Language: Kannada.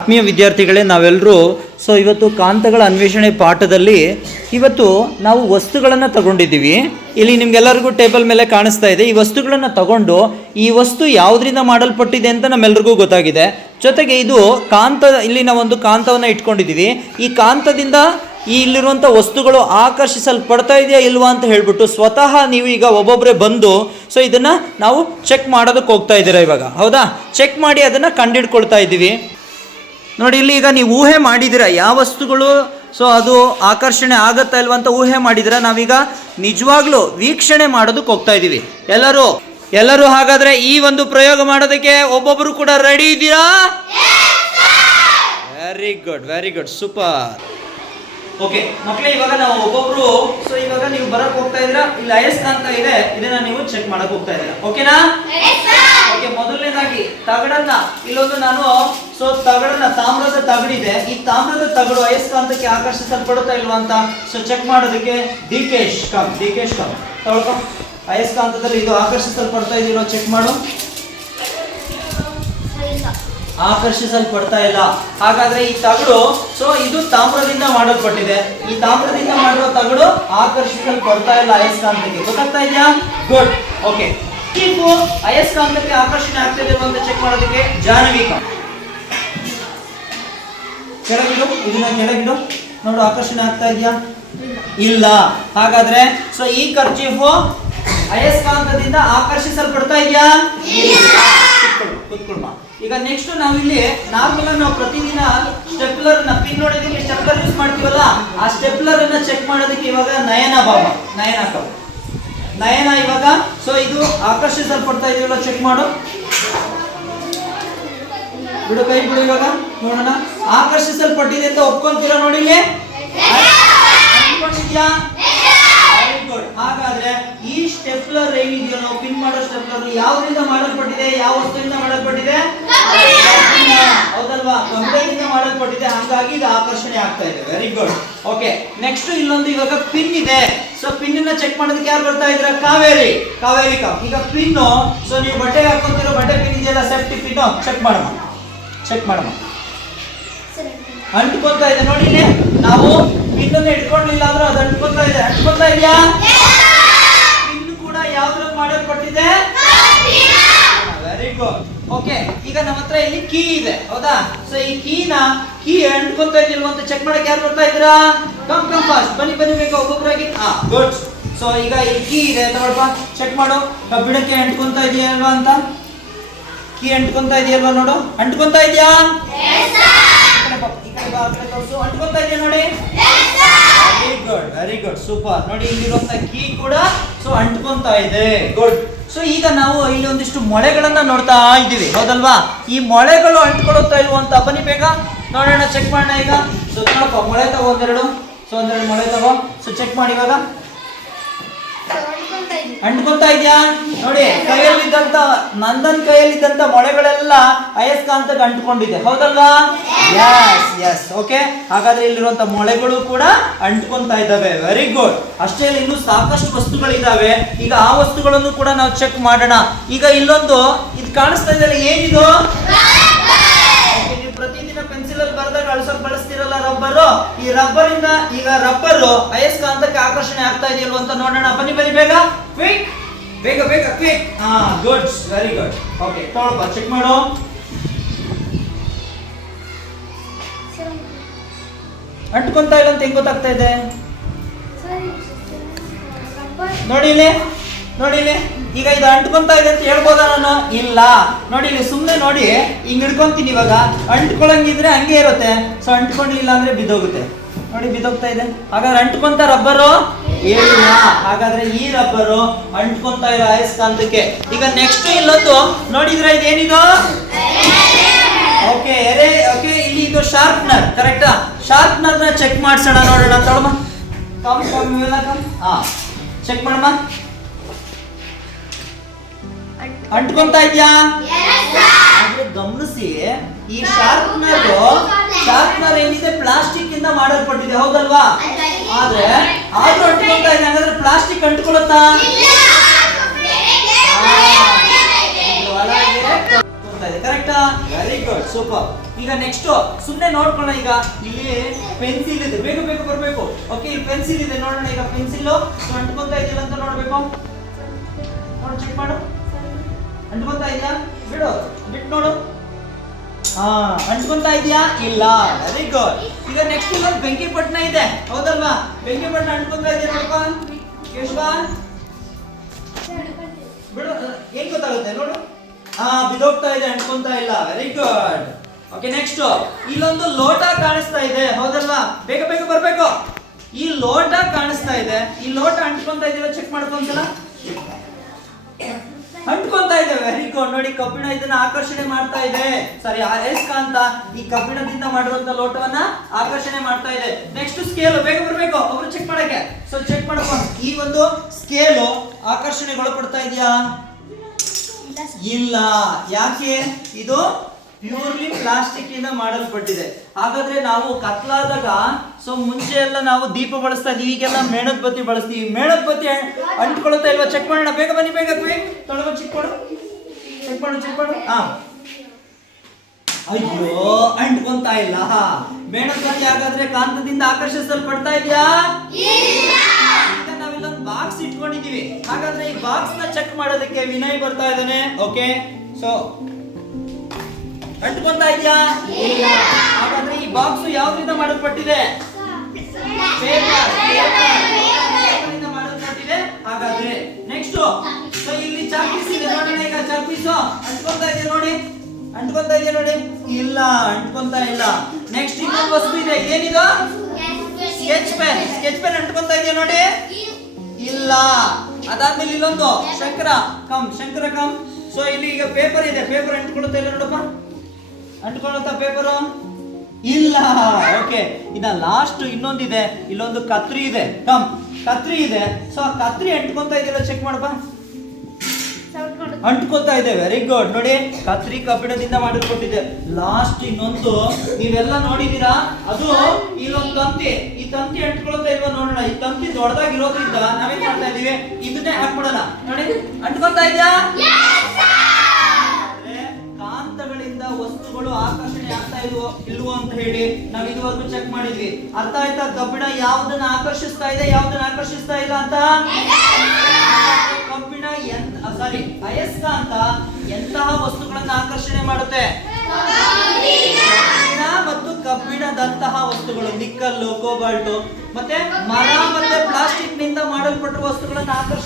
ಆತ್ಮೀಯ ವಿದ್ಯಾರ್ಥಿಗಳೇ ನಾವೆಲ್ಲರೂ ಸೊ ಇವತ್ತು ಕಾಂತಗಳ ಅನ್ವೇಷಣೆ ಪಾಠದಲ್ಲಿ ಇವತ್ತು ನಾವು ವಸ್ತುಗಳನ್ನು ತಗೊಂಡಿದ್ದೀವಿ. ಇಲ್ಲಿ ನಿಮ್ಗೆಲ್ಲರಿಗೂ ಟೇಬಲ್ ಮೇಲೆ ಕಾಣಿಸ್ತಾ ಇದೆ. ಈ ವಸ್ತುಗಳನ್ನು ತಗೊಂಡು ಈ ವಸ್ತು ಯಾವುದರಿಂದ ಮಾಡಲ್ಪಟ್ಟಿದೆ ಅಂತ ನಮ್ಮೆಲ್ರಿಗೂ ಗೊತ್ತಾಗಿದೆ. ಜೊತೆಗೆ ಇದು ಕಾಂತ, ಇಲ್ಲಿ ಒಂದು ಕಾಂತವನ್ನು ಇಟ್ಕೊಂಡಿದ್ದೀವಿ. ಈ ಕಾಂತದಿಂದ ಈ ಇಲ್ಲಿರುವಂಥ ವಸ್ತುಗಳು ಆಕರ್ಷಿಸಲ್ಪಡ್ತಾ ಇದೆಯಾ ಇಲ್ವಾ ಅಂತ ಹೇಳ್ಬಿಟ್ಟು ಸ್ವತಃ ನೀವು ಈಗ ಒಬ್ಬೊಬ್ಬರೇ ಬಂದು, ಸೊ ಇದನ್ನು ನಾವು ಚೆಕ್ ಮಾಡೋದಕ್ಕೆ ಹೋಗ್ತಾ ಇದ್ದೀರಾ ಇವಾಗ. ಹೌದಾ? ಚೆಕ್ ಮಾಡಿ ಅದನ್ನು ಕಂಡಿಡ್ಕೊಳ್ತಾ ಇದ್ದೀವಿ. ನೋಡಿ, ಇಲ್ಲಿ ಈಗ ನೀವು ಊಹೆ ಮಾಡಿದಿರ ಯಾವ ವಸ್ತುಗಳು? ಸೊ ಅದು ಆಕರ್ಷಣೆ ಆಗತ್ತಾ ಇಲ್ವಾ ಅಂತ ಊಹೆ ಮಾಡಿದಿರ ನಾವೀಗ ನಿಜವಾಗ್ಲೂ ವೀಕ್ಷಣೆ ಮಾಡೋದಕ್ಕೆ ಹೋಗ್ತಾ ಇದ್ದೀವಿ. ಎಲ್ಲರೂ ಎಲ್ಲರೂ ಹಾಗಾದ್ರೆ ಈ ಒಂದು ಪ್ರಯೋಗ ಮಾಡೋದಕ್ಕೆ ಒಬ್ಬೊಬ್ಬರು ಕೂಡ ರೆಡಿ ಇದ್ದೀರಾ? Very good very good super okay ಮಕ್ಕಳೇ ಇವಾಗ ನಾವು ಒಬ್ಬೊಬ್ರು ಸೊ ಇವಾಗ ನೀವು ಬರಕ್ ಹೋಗ್ತಾ ಇದೀರಾ ಇಲ್ಲಿ ಅಯಸ್ಕಾಂತ ಇದೆ. ಇದನ್ನ ನೀವು ಚೆಕ್ ಮಾಡಕ್ ಹೋಗ್ತಾ ಇದ್ದೀರಾ. ಓಕೆನಾ ಓಕೆ ಮೊದಲನೇದಾಗಿ ತಗಡನ್ನ, ಇಲ್ಲೊಂದು ನಾನು, ಸೊ ತಗಡನ್ನ ತಾಮ್ರದ ತಗಡಿದೆ. ಈ ತಾಮ್ರದ ತಗಡು ಅಯಸ್ಕಾಂತಕ್ಕೆ ಆಕರ್ಷಿಸಲ್ಪಡುತ್ತಾ ಇಲ್ವಾ ಅಂತ ಸೊ ಚೆಕ್ ಮಾಡೋದಕ್ಕೆ ಡಿಕೇಶ್ ಕಮ್ ಡಿಕೇಶ್ ಕಮ್. ತಗೊಳ್ಕೊ. ಅಯಸ್ಕಾಂತದಲ್ಲಿ ಇದು ಆಕರ್ಷಿಸಲ್ಪಡ್ತಾ ಇದೆಯೋ ಚೆಕ್ ಮಾಡು. ಆಕರ್ಷಿಸಲ್ಪಡ್ತಾ ಇಲ್ಲ. ಹಾಗಾದ್ರೆ ಈ ತಗಡು ಸೊ ಇದು ತಾಮ್ರದಿಂದ ಮಾಡಲ್ಪಟ್ಟಿದೆ. ಈ ತಾಮ್ರದಿಂದ ಮಾಡಿರೋ ತಗಡು ಆಕರ್ಷಿಸಲ್ಪಡ್ತಾ ಇಲ್ಲ ಅಯಸ್ಕಾಂತಕ್ಕೆ ಗೊತ್ತಾಗ್ತಾ ಇದೆಯಾ? ಗುಡ್ ಓಕೆ ನೀವು ಅಯಸ್ಕಾಂತಕ್ಕೆ ಆಕರ್ಷಣೆ ಆಗ್ತಾ ಇದೆ ಅಂತ ಚೆಕ್ ಮಾಡೋದಕ್ಕೆ ಜಾನವಿಕ ಕೆಳಗಿಡು, ಇದನ್ನ ಕೆಳಗಿಡು. ನೋಡು, ಆಕರ್ಷಣೆ ಆಗ್ತಾ ಇದೆಯಾ? ಇಲ್ಲ. ಹಾಗಾದ್ರೆ ಸೊ ಈ ಕರ್ಚೀಫು ಅಯಸ್ಕಾಂತದಿಂದ ಆಕರ್ಷಿಸಲ್ಪಡ್ತಾ ಇದೆಯಾ? ಈಗ ನೆಕ್ಸ್ಟ್ ನಾವು ಇಲ್ಲಿ ನಾರ್ಮಲ್ ನಾವು ಪ್ರತಿದಿನ ಸ್ಟೆಪ್ಲರ್ ಪಿನ್ ನೋಡೋದಕ್ಕೆ ಸ್ಟೆಪ್ಲರ್ ಯೂಸ್ ಮಾಡ್ತೀವಲ್ಲ, ಆ ಸ್ಟೆಪ್ಲರ್ ಅನ್ನ ಚೆಕ್ ಮಾಡೋದಕ್ಕೆ ಇವಾಗ ನಯನ ಬಾಬಾ ನಯನ ನಯನ ಇವಾಗ. ಸೊ ಇದು ಆಕರ್ಷಿಸಲ್ಪಡ್ತಾ ಇದೆಯಲ್ಲ ಚೆಕ್ ಮಾಡು. ಬಿಡು ಕೈ ಬಿಡು ಇವಾಗ ನೋಡೋಣ. ಆಕರ್ಷಿಸಲ್ಪಟ್ಟಿದೆ ಅಂತ ಒಪ್ಕೊಂತೀರಾ ನೋಡಿ. ಹಾಗಾದ್ರೆ ಈ ಸ್ಟೆಪ್ಲರ್ ಏನಿದೆಯೋ ನಾವು ಪಿನ್ ಮಾಡೋ ಸ್ಟೆಪ್ಲರ್ ಯಾವ್ದ್ರಿಂದ ಮಾಡಲ್ಪಟ್ಟಿದೆ ಯಾವ ವಸ್ತುವಿಂದ ಮಾಡಲ್ಪಟ್ಟಿದೆ? ಹೌದಲ್ವಾ ಕಬ್ಬಿಣದಿಂದ ಮಾಡಲ್ಪಟ್ಟಿದೆ ಹಾಗಾಗಿ ಇದು ಆಕರ್ಷಣೆ ಆಗ್ತಾ ಇದೆ. ವೆರಿ ಗುಡ್ ಓಕೆ ನೆಕ್ಸ್ಟ್ ಇಲ್ಲೊಂದು ಇವಾಗ ಪಿನ್ ಇದೆ. ಸೊ ಪಿನ್ ಅನ್ನ ಚೆಕ್ ಮಾಡೋದಕ್ಕೆ ಯಾರು ಬರ್ತಾ ಇದ್ರ? ಕಾವೇರಿ. ಕಾವೇರಿ ಕಪ್ ಈಗ ಪಿನ್ ಸೊ ನೀವು ಬಟ್ಟೆ ಹಾಕೊಂತಿರೋ ಬಟ್ಟೆ ಪಿನ್ ಇದೆಯಲ್ಲ ಸೇಫ್ಟಿ ಪಿನ್ ಚೆಕ್ ಮಾಡಮ್ಮ ಚೆಕ್ ಮಾಡಮ್ಮ ಅಂಟ್ಕೊತಾ ಇದೆ ನೋಡಿ ನಾವು ಅನ್ನ ಇಟ್ಕೊಂಡಿಲ್ಲ ಅಂದ್ರೆ ಅದು ಅಂಟ್ಕೊತಾ ಇದೆ. ಅಂಟ್ಕೊಂತಾ ಇದೆಯಾ ಪಿನ್ ಕೂಡ ಯಾವ್ದ್ರಲ್ಲಿ ಮಾಡಲ್ಪಟ್ಟಿದೆ ವೆರಿ ಗುಡ್ ಓಕೆ ಈಗ ನಮ್ಮ ಹತ್ರ ಇಲ್ಲಿ ಕೀ ಇದೆ ಹೌದಾ? ಸೊ ಈ ಕೀನ ಕೀ ಅಂಟ್ಕೊಂತ ಇದೆಯಲ್ವಾ ಅಂತ ಚೆಕ್ ಮಾಡಕ್ಕೆ ಯಾರು ಬರ್ತಾ ಇದ್ದೀರಾ? ಕಮ್ ಕಮ್ ಫಾಸ್ಟ್ ಬನ್ನಿ ಬನ್ನಿ ಬೇಕು ಒಬ್ಬೊಬ್ಬರಾಗಿ ಆ ಗುಡ್ ಸೊ ಈಗ ಇಲ್ಲಿ ಕೀ ಇದೆ ನೋಡಪ್ಪ ಚೆಕ್ ಮಾಡು. ಕಬ್ಬಿಣಕ್ಕೆ ಅಂಟ್ಕೊಂತ ಇದೆಯಲ್ವಾ ಅಂತ? ಕೀ ಅಂಟ್ಕೊಂತ ಇದೆಯಲ್ವಾ ನೋಡು. ಅಂಟ್ಕೊಂತ ಇದೆಯಾ. ಅಂಟ್ಕೊಂತಾ ಇದೆಯಾ ನೋಡಿ? Very good very good super ನೋಡಿ ಇಲ್ಲಿರುವಂತ ಕೀ ಕೂಡ ಸೊ ಅಂಟ್ಕೊಂತ ಇದೆ. ಗುಡ್ ಸೊ ಈಗ ನಾವು ಇಲ್ಲಿ ಒಂದಿಷ್ಟು ಮೊಳೆಗಳನ್ನ ನೋಡ್ತಾ ಇದ್ದೀವಿ. ಹೌದಲ್ವಾ? ಈ ಮೊಳೆಗಳು ಅಂಟ್ಕೊಳ್ಳುತ್ತಾ ಇರುವಂತ ಬನ್ನಿ ಬೇಗ. ನೋಡೋಣ ಚೆಕ್ ಮಾಡೋಣ ಈಗ. ಸೊ ನೋಡಪ್ಪ, ಮೊಳೆ ತಗೋ ಒಂದೆರಡು. ಸೊ ಒಂದೆರಡು ಮೊಳೆ ತಗೋ. ಸೊ ಚೆಕ್ ಮಾಡಿ ಇವಾಗ. ಅಂಟ್ಕೊತಾ ಇದೆಯಾ? ನೋಡಿ, ಕೈಯಲ್ಲಿದ್ದಂತ ನಂದನ್ ಕೈಯಲ್ಲಿದ್ದಂತ ಮೊಳೆಗಳೆಲ್ಲ ಅಯಸ್ಕಾಂತಕ್ಕೆ ಅಂಟ್ಕೊಂಡಿದೆ. ಹೌದಲ್ವಾ? ಎಸ್ ಎಸ್ ಓಕೆ ಹಾಗಾದ್ರೆ ಇಲ್ಲಿರುವಂತ ಮೊಳೆಗಳು ಕೂಡ ಅಂಟ್ಕೊಂತಾ ಇದ್ದಾವೆ. ವೆರಿ ಗುಡ್ ಅಷ್ಟೇ ಇನ್ನು ಇನ್ನೂ ಸಾಕಷ್ಟು ವಸ್ತುಗಳಿದ್ದಾವೆ ಈಗ ಆ ವಸ್ತುಗಳನ್ನು ಕೂಡ ನಾವು ಚೆಕ್ ಮಾಡೋಣ. ಈಗ ಇಲ್ಲೊಂದು ಇದು ಕಾಣಿಸ್ತಾ ಇದೆಯಲ್ಲ ಏನಿದು? ಪ್ರತಿದಿನ ಪೆನ್ಸಿಲ್ ಅಲ್ಲಿ ಬರೆದಾಗ ಅಳಿಸೋಕ್ ಬಳಸ್ತಿರಲ್ಲ ರಬ್ಬರು? ಈ ರಬ್ಬರ್ ಇಂದ ಈಗ ರಬ್ಬರು ಅಯಸ್ಕಾಂತಕ್ಕೆ ಆಕರ್ಷಣೆ ಆಗ್ತಾ ಇದೆಯಲ್ವ ಅಂತ ನೋಡೋಣ. ಬನ್ನಿ ಬನ್ನಿ ಬೇಗ. ಕ್ವಿಕ್ ಬೇಗ ಬೇಗ ಕ್ವಿಕ್ ಹಾ ಗುಡ್ ವೆರಿ ಗುಡ್ ಓಕೆ ತೊಗೊಳಪ್ಪ ಚೆಕ್ ಮಾಡು. ಅಂಟ್ಕೊಂತಾ ಇಲ್ಲ ಅಂತ ಹೆಂಗ್ ಗೊತ್ತಾಗ್ತಾ ಇದೆ? ನೋಡಿ ಇಲ್ಲಿ ನೋಡಿ ಇಲ್ಲಿ. ಈಗ ಇದು ಅಂಟ್ಕೊಂತ ಇದೆ ಅಂತ ಹೇಳ್ಬೋದ ನಾನು? ಇಲ್ಲ. ನೋಡಿ ಇಲ್ಲಿ ಸುಮ್ಮನೆ ನೋಡಿ ಹಿಂಗ್ ಹಿಡ್ಕೊಂತೀನಿ ಇವಾಗ. ಅಂಟ್ಕೊಳಂಗಿದ್ರೆ ಹಂಗೆ ಇರುತ್ತೆ. ಸೊ ಅಂಟ್ಕೊಂಡಿಲ್ಲ ಅಂದ್ರೆ ಬಿದ್ದೋಗುತ್ತೆ. ನೋಡಿ ಬಿದ್ದೋಗ್ತಾ ಇದೆ. ಹಾಗಾದ್ರೆ ಅಂಟ್ಕೊಂತ ರಬ್ಬರು? ಏನಿಲ್ಲ ಹಾಗಾದ್ರೆ ಈ ರಬ್ಬರು ಅಂಟ್ಕೊಂತ ಇರೋ ಅಯಸ್ಕಾಂತಕ್ಕೆ ಈಗ ನೆಕ್ಸ್ಟ್ ಇಲ್ಲೊಂದು ನೋಡಿದ್ರೆ ಇದೇನಿದು? ಓಕೆ ಎರೆ ಓಕೆ ಇಲ್ಲಿ ಇದು ಶಾರ್ಪ್ನರ್ ಕರೆಕ್ಟಾ ಶಾರ್ಪ್ನರ್ನ ಚೆಕ್ ಮಾಡ್ಸೋಣ ನೋಡೋಣ. ತೊಳಮ್ಮ ಕಮ್ ಕಮ್ ಇವೆಲ್ಲ ಕಮ್ ಹಾ. ಚೆಕ್ ಮಾಡಮ್ಮ ಅಂಟ್ಕೊಂತಾ ಇದ್ಯಾ? ಆದ್ರೆ ಗಮನಿಸಿ ಈ ಶಾರ್ಪ್ನರ್ ಶಾರ್ಪ್ನರ್ ಏನಿದೆ ಪ್ಲಾಸ್ಟಿಕ್ ಇಂದ ಮಾಡಲ್ಪಟ್ಟಿದೆ ಹೌದಲ್ವಾ? ಆದ್ರೆ ಆದ್ರೂ ಅಂಟ್ಕೊಂತಾ ಇದೆ ಹಾಗಾದ್ರೆ ಪ್ಲಾಸ್ಟಿಕ್ ಅಂಟ್ಕೊಳತ್ತಾ ಗುಡ್ ಸೂಪರ್ ಈಗ ನೆಕ್ಸ್ಟ್ ಸುಮ್ಮನೆ ನೋಡ್ಕೊಳ್ಳೋಣ ಈಗ. ಇಲ್ಲಿ ಪೆನ್ಸಿಲ್ ಇದೆ. ಬೇಗ ಬೇಗ ಬರಬೇಕು. ಓಕೆ ಇಲ್ಲಿ ಪೆನ್ಸಿಲ್ ಇದೆ. ನೋಡೋಣ ಈಗ ಪೆನ್ಸಿಲ್ ಅಂಟ್ಕೊಂತ ಇದೆಯಲ್ಲ ಅಂತ ನೋಡ್ಬೇಕು. ನೋಡು ಚೆಕ್ ಮಾಡು. ಅಂಟ್ಕೊಂತ ಇದೆಯಾ? ಬಿಡು. ಬಿಟ್ಟು ನೋಡು. ಹಾ, ಅಂಟ್ಕೊಂತ ಇದೆಯಾ? ಇಲ್ಲ. ವೆರಿ ಗುಡ್ ಈಗ ನೆಕ್ಸ್ಟ್ ಇಲ್ಲ ಬೆಂಕಿ ಪಟ್ಟಣ ಇದೆ. ಹೌದಲ್ವಾ? ಬೆಂಕಿ ಪಟ್ಟಣ ಅಂಟ್ಕೊಂತ ಇದೆಯಾ ನೋಡ್ಕೊ? ಕೇಶವ ಬಿಡು ಏನ್ ಗೊತ್ತಾಗುತ್ತೆ? ನೋಡು. ಹಾ ಬಿದೋಗ್ತಾ ಇದೆ, ಅಂಟ್ಕೊಂತ ಇಲ್ಲ. ವೆರಿ ಗುಡ್ ಓಕೆ ನೆಕ್ಸ್ಟ್ ಇಲ್ಲೊಂದು ಲೋಟ ಕಾಣಿಸ್ತಾ ಇದೆ. ಹೌದಲ್ವಾ? ಬೇಗ ಬೇಗ ಬರ್ಬೇಕು. ಈ ಲೋಟ ಕಾಣಿಸ್ತಾ ಇದೆ. ಈ ಲೋಟ ಅಂಟ್ಕೊಂತ ಇದೆಯಲ್ಲ ಚೆಕ್ ಮಾಡ್ಕೊಂತಲ್ಲ ಅಂಟ್ಕೊಂತ ಇದೆ. ವೆರಿ ಗುಡ್ ನೋಡಿ, ಕಬ್ಬಿಣ ಇದನ್ನ ಆಕರ್ಷಣೆ ಮಾಡ್ತಾ ಇದೆ. ಸಾರಿ ಕಾಂತ ಈ ಕಬ್ಬಿಣದಿಂದ ಮಾಡಿರುವಂತ ಲೋಟವನ್ನ ಆಕರ್ಷಣೆ ಮಾಡ್ತಾ ಇದೆ. ನೆಕ್ಸ್ಟ್ ಸ್ಕೇಲ್ ಬೇಗ ಬರ್ಬೇಕು. ಅವರು ಚೆಕ್ ಮಾಡಕ್ಕೆ. ಸೊ ಚೆಕ್ ಮಾಡ್ಕೊಂಡು. ಈ ಒಂದು ಸ್ಕೇಲು ಆಕರ್ಷಣೆಗೊಳಪಡ್ತಾ ಇದೆಯಾ? ಇಲ್ಲ. ಯಾಕೆ? ಇದು ಪ್ಯೂರ್ಲಿ ಪ್ಲಾಸ್ಟಿಕ್ ಇಂದ ಮಾಡಲ್ಪಟ್ಟಿದೆ. ಹಾಗಾದ್ರೆ ನಾವು ಕತ್ಲಾದಾಗ ಸೊ ಮುಂಚೆ ಎಲ್ಲ ನಾವು ದೀಪ ಬಳಸ್ತಾ ಇದೀವಿ, ಈಗೆಲ್ಲ ಮೇಣದ ಬತ್ತಿ ಬಳಸ್ತೀವಿ. ಮೇಣದ ಬತ್ತಿ ಅಂಟ್ಕೊಳ್ತಾ ಇಲ್ವಾ? ಚೆಕ್ ಮಾಡೋಣ. ಬೇಗ ಬನ್ನಿ, ಬೇಗ ತೊಳಗ ಚೆಕ್ ಮಾಡು. ಚೆಕ್ ಮಾಡು ಚೆಕ್ ಹಾ. ಅಯ್ಯೋ, ಅಂಟ್ಕೊಂತಾ ಇಲ್ಲ. ಮೇಣದ ಬತ್ತಿ ಹಾಗಾದ್ರೆ ಕಾಂತದಿಂದ ಆಕರ್ಷಿಸಲ್ಪಡ್ತಾ ಇದೆಯಾ? ಬಾಕ್ಸ್ ಇಟ್ಕೊಂಡಿದೀವಿ ಹಾಗಾದ್ರೆ ಈ ಬಾಕ್ಸ್ನ ಚೆಕ್ ಮಾಡೋದಕ್ಕೆ ವಿನಯ್ ಬರ್ತಾ ಇದ್ದಾನೆ. ಓಕೆ ಸೊ ಅಂಟ್ಕೊಂತಾ ಇದೆಯಾ? ಇಲ್ಲ. ಹಾಗಾದ್ರೆ ಈ ಬಾಕ್ಸ್ ಯಾವ್ದ್ರಿಂದ ಮಾಡಲ್ಪಟ್ಟಿದೆ ಪೇಪರ್ ಪೇಪರ್ ಮಾಡಲ್ಪಟ್ಟಿದೆ ಹಾಗಾದ್ರೆ ನೆಕ್ಸ್ಟ್ ಸೊ ಇಲ್ಲಿ ಚಾಕ್ ಪೀಸ್ ಇದೆ. ನೋಡೋಣ ಈಗ ಚಾಕ್ ಪೀಸು ಅಂಟ್ಕೊಂತಾ ಇದೆ ನೋಡಿ? ಅಂಟ್ಕೊಂತಾ ಇದೆ ನೋಡಿ? ಇಲ್ಲ ಅಂಟ್ಕೊಂತಾ ಇಲ್ಲ. ನೆಕ್ಸ್ಟ್ ಇನ್ನೊಂದು ವಸ್ತು ಇದೆ. ಏನಿದು? ಸ್ಕೆಚ್ ಪೆನ್ ಸ್ಕೆಚ್ ಪೆನ್ ಅಂಟ್ಕೊಂತಾ ಇದೆಯಾ ನೋಡಿ? ಇಲ್ಲ. ಅದಾದ್ಮೇಲೆ ಇಲ್ಲೊಂದು. Shankara come Shankara come so ಇಲ್ಲಿ ಈಗ ಪೇಪರ್ ಇದೆ. ಪೇಪರ್ ಅಂಟ್ಕೊಳ್ತಾ ಇಲ್ಲ ನೋಡಪ್ಪ. ಅಂಟ್ಕೊಳತ್ತ ಪೇಪರು ಇಲ್ಲ. ಓಕೆ ಇದ ಲಾಸ್ಟ್ ಇನ್ನೊಂದಿದೆ. ಇಲ್ಲೊಂದು ಕತ್ರಿ ಇದೆ. ಕಮ್ ಕತ್ರಿ ಇದೆ. ಸೊ ಆ ಕತ್ರಿ ಅಂಟ್ಕೊಂತ ಇದೆಯಲ್ಲ ಚೆಕ್ ಮಾಡಪ್ಪ. ಅಂಟ್ಕೊತಾ ಇದೆ. ವೆರಿ ಗುಡ್ ನೋಡಿ ಕತ್ರಿ ಕಬ್ಬಿಣದಿಂದ ಮಾಡಿರ್ಕೊಟ್ಟಿದೆ ಲಾಸ್ಟ್ ಇನ್ನೊಂದು. ನೀವೆಲ್ಲ ನೋಡಿದೀರಾ ಅದು ಇಲ್ಲೊಂದು ತಂತಿ. ಈ ತಂತಿ ಅಂಟ್ಕೊಳ್ತಾ ಇಲ್ವಾ ನೋಡೋಣ. ಈ ತಂತಿ ದೊಡ್ಡದಾಗಿರೋದ್ರಿಂದ ನಾವೇನ್ ಮಾಡ್ತಾ ಇದೀವಿ ಇದನ್ನೇ ಹಾಕ್ಬಿಡೋಣ. ನೋಡಿ ಅಂಟ್ಕೊತಾ ಇದೆಯಾ? ಕಾಂತಗಳಿಂದ ವಸ್ತುಗಳು ಆಕರ್ಷಣೆ ಆಗ್ತಾ ಇಲ್ವೋ ಅಂತ ಹೇಳಿ ನಾವು ಇದುವರೆಗೂ ಚೆಕ್ ಮಾಡಿದ್ವಿ. ಅರ್ಥ ಆಯ್ತಾ? ಕಬ್ಬಿಣ ಯಾವ್ದನ್ನ ಆಕರ್ಷಿಸ್ತಾ ಇದೆ, ಯಾವ್ದನ್ನ ಆಕರ್ಷಿಸ್ತಾ ಇಲ್ಲ ಅಂತ? ಕಬ್ಬಿಣ ಎಂತ ಸಾರಿ ಅಯಸ್ಕಾಂತ ಎಂತಹ ವಸ್ತುಗಳನ್ನ ಆಕರ್ಷಣೆ ಮಾಡುತ್ತೆ? ಮತ್ತು ಕಬ್ಬಿಣದಂತಹ ವಸ್ತುಗಳು, ನಿಕ್ಕಲ್ಲು, ಕೋಬಾಲ್ಟು, ಮತ್ತೆ ಮರ ಮತ್ತೆ ಪ್ಲಾಸ್ಟಿಕ್ನಿಂದ ಮಾಡಲ್ಪಟ್ಟ ವಸ್ತುಗಳನ್ನ ಆಕರ್ಷಣೆ